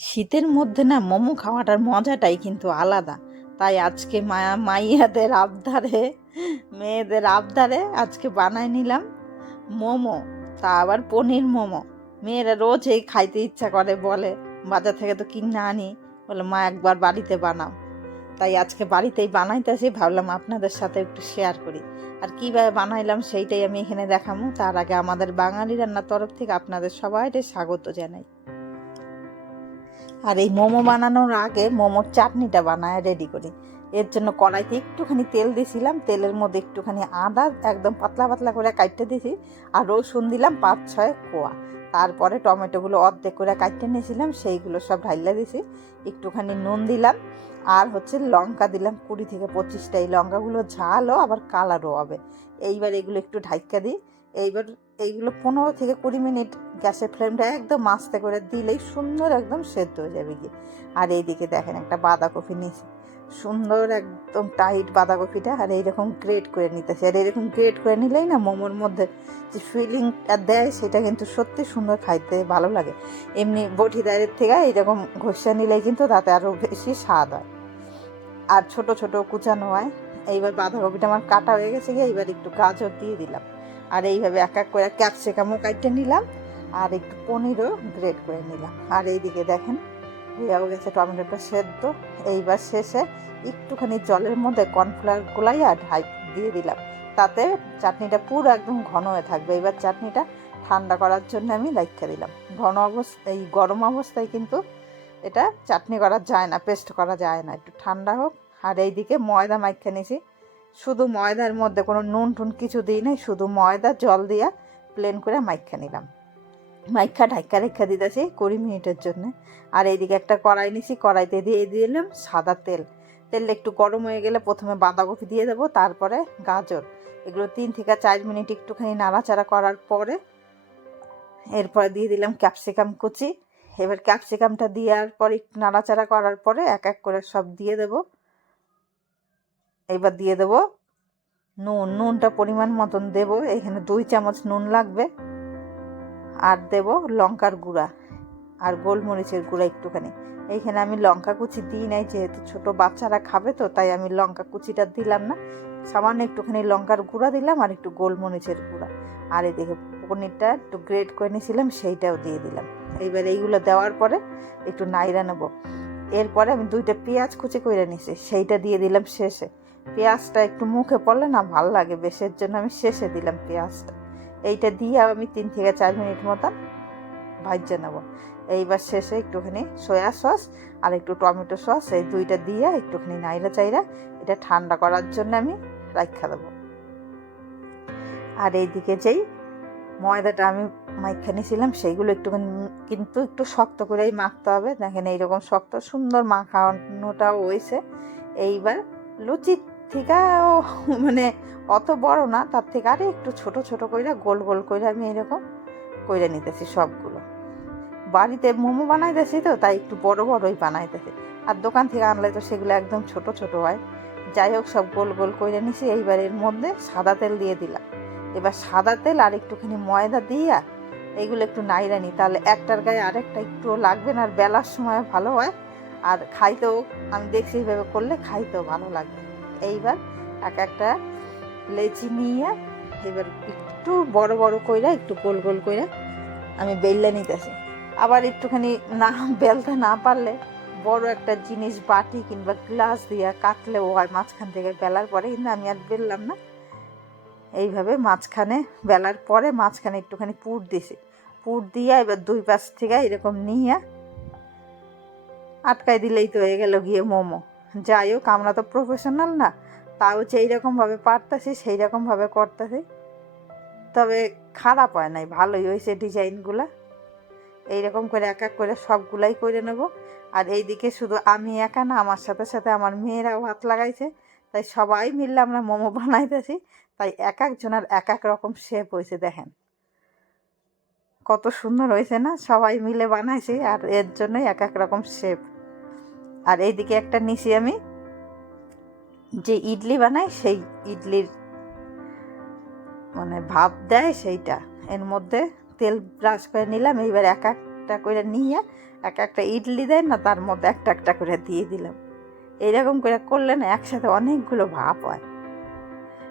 শীতের মধ্যে না মোমো খাওয়াটার মজাটাই কিন্তু আলাদা। তাই আজকে মাইয়াদের আবদারে, মেয়েদের আবদারে আজকে বানাই নিলাম মোমো। তা আবার পনির মোমো। মেয়েরা রোজ এই খাইতে ইচ্ছা করে, বলে বাজার থেকে তো কিনে আনি, বলে মা একবার বাড়িতে বানাও। তাই আজকে বাড়িতেই বানাইতেছি, ভাবলাম আপনাদের সাথে একটু শেয়ার করি। আর কীভাবে বানাইলাম সেইটাই আমি এখানে দেখাবো। তার আগে আমাদের বাঙালি রান্নার তরফ থেকে আপনাদের সবাইকে স্বাগত জানাই। আর এই মোমো বানানোর আগে মোমোর চাটনিটা বানায় রেডি করি। এর জন্য কড়াইতে একটুখানি তেল দিয়েছিলাম, তেলের মধ্যে একটুখানি আদা একদম পাতলা পাতলা করে কাটতে দিয়েছি, আর রসুন দিলাম 5-6 কোয়া। তারপরে টমেটোগুলো অর্ধেক করে কাটতে নিয়েছিলাম, সেইগুলো সব ঢাইলা দিয়েছি। একটুখানি নুন দিলাম, আর লঙ্কা দিলাম 20-25টা। এই লঙ্কাগুলো ঝালও আবার কালারও হবে। এইবার এগুলো একটু ঢাইকা দিই। এইবার এইগুলো 15-20 মিনিট গ্যাসের ফ্লেমটা একদম আস্তে করে দিলেই সুন্দর একদম সেদ্ধ হয়ে যাবে গিয়ে। আর এইদিকে দেখেন একটা বাঁধাকপি নিয়েছি, সুন্দর একদম টাইট বাঁধাকপিটা, আর এইরকম গ্রেট করে নিতেছি। আর এইরকম গ্রেট করে নিলেই না মোমোর মধ্যে যে ফিলিংটা দেয় সেটা কিন্তু সত্যি সুন্দর, খাইতে ভালো লাগে। এমনি বটিদারের থেকে এইরকম ঘষে নিলেই কিন্তু তাতে আরও বেশি স্বাদ হয়, আর ছোট ছোট কুচানো হয়। এইবার বাঁধাকপিটা আমার কাটা হয়ে গেছে গিয়ে, এইবার একটু গাজর দিয়ে দিলাম, আর এইভাবে এক এক করে ক্যাপসিকামও কাটতে নিলাম, আর একটু পনিরও গ্রেট করে নিলাম। আর এইদিকে দেখেন হয়ে গেছে টমেটোটা সেদ্ধ। এইবার শেষে একটুখানি জলের মধ্যে কর্নফ্লাওয়ার গুলাইয়া দিয়ে দিলাম, তাতে চাটনিটা পুরো একদম ঘন হয়ে থাকবে। এবার চাটনিটা ঠান্ডা করার জন্য আমি রাখা দিলাম। এই গরম অবস্থায় কিন্তু এটা চাটনি করা যায় না, পেস্ট করা যায় না, একটু ঠান্ডা হোক। আর এইদিকে ময়দা মাইখা নিয়েছি, শুধু ময়দার মধ্যে কোনো নুন টুন কিছু দিই নাই, শুধু ময়দা জল দিয়া প্লেন করে মাইখা নিলাম। মাইখা ঢাইকা রেখা দিতেছি 20 মিনিটের জন্য। আর এইদিকে একটা কড়াই নিছি, কড়াইতে দিয়ে দিলাম সাদা তেল। তেলটা একটু গরম হয়ে গেলে প্রথমে বাঁধাকপি দিয়ে দেবো, তারপরে গাজর। এগুলো 3-4 মিনিট একটুখানি নাড়াচাড়া করার পরে এরপরে দিয়ে দিলাম ক্যাপসিকাম কুচি। এবার ক্যাপসিকামটা দেওয়ার পর একটু নাড়াচাড়া করার পরে এক এক করে সব দিয়ে দেব। এবার দিয়ে দেব নুনটা পরিমাণ মতন দেব, এখানে 2 চামচ নুন লাগবে। আর দেব লঙ্কার গুঁড়া আর গোলমরিচের গুঁড়া একটুখানি। এইখানে আমি লঙ্কা কুচি দিই নাই, যেহেতু ছোট বাচ্চারা খাবে তো, তাই আমি লঙ্কা কুচিটা দিলাম না। সামান্য একটুখানি লঙ্কার গুঁড়া দিলাম আর একটু গোলমরিচের গুঁড়া। আর এদিকে পনিরটা একটু গ্রেট করে নিয়েছিলাম, সেইটাও দিয়ে দিলাম। এইবার এইগুলো দেওয়ার পরে একটু নাইড়া নেব। এরপরে আমি 2টা পেঁয়াজ কুচি করে নিয়েছি, সেইটা দিয়ে দিলাম শেষে। পেঁয়াজটা একটু মুখে পড়লে না ভাল লাগে বেশের জন্য আমি শেষে দিলাম পেঁয়াজটা। এইটা দিয়ে আমি 3-4 মিনিট মতন ভাজতে নেব। এইবার শেষে একটুখানি সয়া সস আর একটু টমেটো সস, এই 2টা দিয়ে একটুখানি নাইড়া চাইরা এটা ঠান্ডা করার জন্য আমি রাখা দেবো। আর এইদিকে যেই ময়দাটা আমি মাইখা নিয়েছিলাম সেইগুলো একটুখানি কিন্তু একটু শক্ত করেই মাখতে হবে। দেখেন এইরকম শক্ত সুন্দর মাখানোটাও হয়েছে। এইবার লুচির থেকেও মানে অত বড় না, তার থেকে আরে একটু ছোট ছোট কইরা গোল গোল কইরা আমি এরকম কইরা নিতেছি সবগুলো। বাড়িতে মোমো বানাইতেছি তো, তাই একটু বড় বড়ই বানাইতেছি। আর দোকান থেকে আনলে তো সেগুলো একদম ছোট ছোট হয়। যাই হোক সব গোল গোল কইরা নিছি। এইবার এর মধ্যে সাদা তেল দিয়ে দিলাম। এবার সাদা তেল আর একটুখানি ময়দা দিয়া এইগুলো একটু নাইড়া নিই, তাহলে একটার গায়ে আরেকটা একটু লাগবে না, আর বেলার সময় ভালো হয়। আর খাইতেও আমি দেখছি এইভাবে করলে খাইতেও ভালো লাগবে। এইবার এক একটা লেচি নিয়ে এবার একটু বড় বড় কইরা একটু গোল গোল কইরা আমি বেললে নিতেছি। আবার একটুখানি না বেলতে না পারলে বড় একটা জিনিস বাটি কিংবা গ্লাস দিয়ে কাটলেও হয় মাঝখান থেকে বেলার পরে, কিন্তু আমি আর বেললাম না। এইভাবে মাঝখানে বেলার পরে মাঝখানে একটুখানি পুর দিছি, পুর দিয়ে এবার 2 পাশ থেকে এরকম নিয়ে আটকাই দিলেই তো হয়ে গেল গিয়ে মোমো। যাই হোক আমরা তো প্রফেশনাল না, তাও যেইরকমভাবে পারতেছি সেই রকমভাবে করতেছি। তবে খারাপ হয় নাই, ভালোই হয়েছে ডিজাইনগুলা। এইরকম করে এক এক করে সবগুলাই করে নেব। আর এইদিকে শুধু আমি একা না, আমার সাথে সাথে আমার মেয়েরাও হাত লাগাইছে, তাই সবাই মিললে আমরা মোমো বানাইতেছি। তাই এক একজনের এক এক রকম শেপ হয়েছে। দেখেন কত সুন্দর হয়েছে না, সবাই মিলে বানাইছি, আর এর জন্যই এক এক রকম শেপ। আর এইদিকে একটা নিছি আমি যে ইডলি বানাই, সেই ইডলির মানে ভাপ দেয় সেইটা, এর মধ্যে তেল ব্রাশ করে নিলাম। এইবার এক একটা করে নিয়ে এক একটা ইডলি দেয় না, তার মধ্যে একটা একটা করে দিয়ে দিলাম। এইরকম করে করলে না একসাথে অনেকগুলো ভাপ হয়,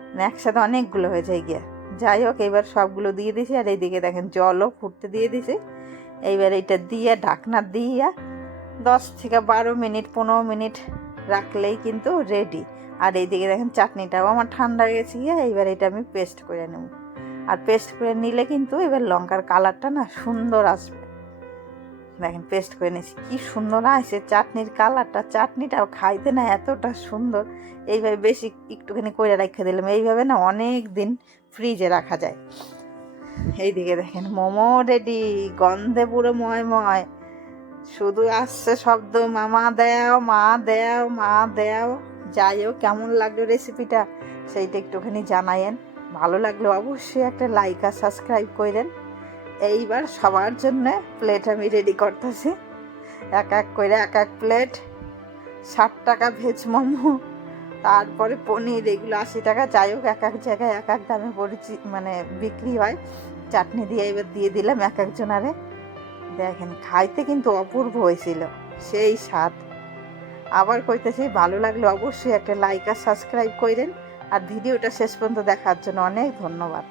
মানে একসাথে অনেকগুলো হয়ে যায় গিয়া। যাই হোক, এবার সবগুলো দিয়ে দিছি। আর এইদিকে দেখেন জলও ফুটতে দিয়ে দিছি। এইবার এটা দিয়ে ঢাকনা দিয়ে 10 থেকে 12 মিনিট 15 মিনিট রাখলেই কিন্তু রেডি। আর এইদিকে দেখেন চাটনিটাও আমার ঠান্ডা হয়ে গেছে গিয়ে। এইবার এটা আমি পেস্ট করে নেব। আর পেস্ট করে নিলে কিন্তু এবার লঙ্কার কালারটা না সুন্দর আসবে। দেখেন পেস্ট করে নিয়েছি, কি সুন্দর আসছে চাটনির কালারটা। চাটনিটাও খাইতে না এতটা সুন্দর। এইভাবে বেশি একটুখানি করে রেখে দিলাম, এইভাবে না অনেক দিন ফ্রিজে রাখা যায়। এইদিকে দেখেন মোমো রেডি, গন্ধে পুরো ময়। শুধু আসছে শব্দ, মামা দেও, মা দেও, মা দেও। যাই হোক, কেমন লাগলো রেসিপিটা সেইটা একটুখানি জানায়েন। ভালো লাগলে অবশ্যই একটা লাইক আর সাবস্ক্রাইব করেন। এইবার সবার জন্য প্লেট আমি রেডি করতেছি। এক এক করে এক এক প্লেট। 60 টাকা ভেজ মোমো, তারপরে পনির, এগুলো 80 টাকা। যাই হোক, এক এক জায়গায় এক এক দামে মানে বিক্রি হয়। চাটনি দিয়ে এবার দিয়ে দিলাম এক একজনারে। দেখেন খাইতে কিন্তু অপূর্ব হয়েছিল, সেই স্বাদ। আবার কইতেছি, ভালো লাগলে অবশ্যই একটা লাইক আর সাবস্ক্রাইব করেন। আর ভিডিওটা শেষ পর্যন্ত দেখার জন্য অনেক ধন্যবাদ।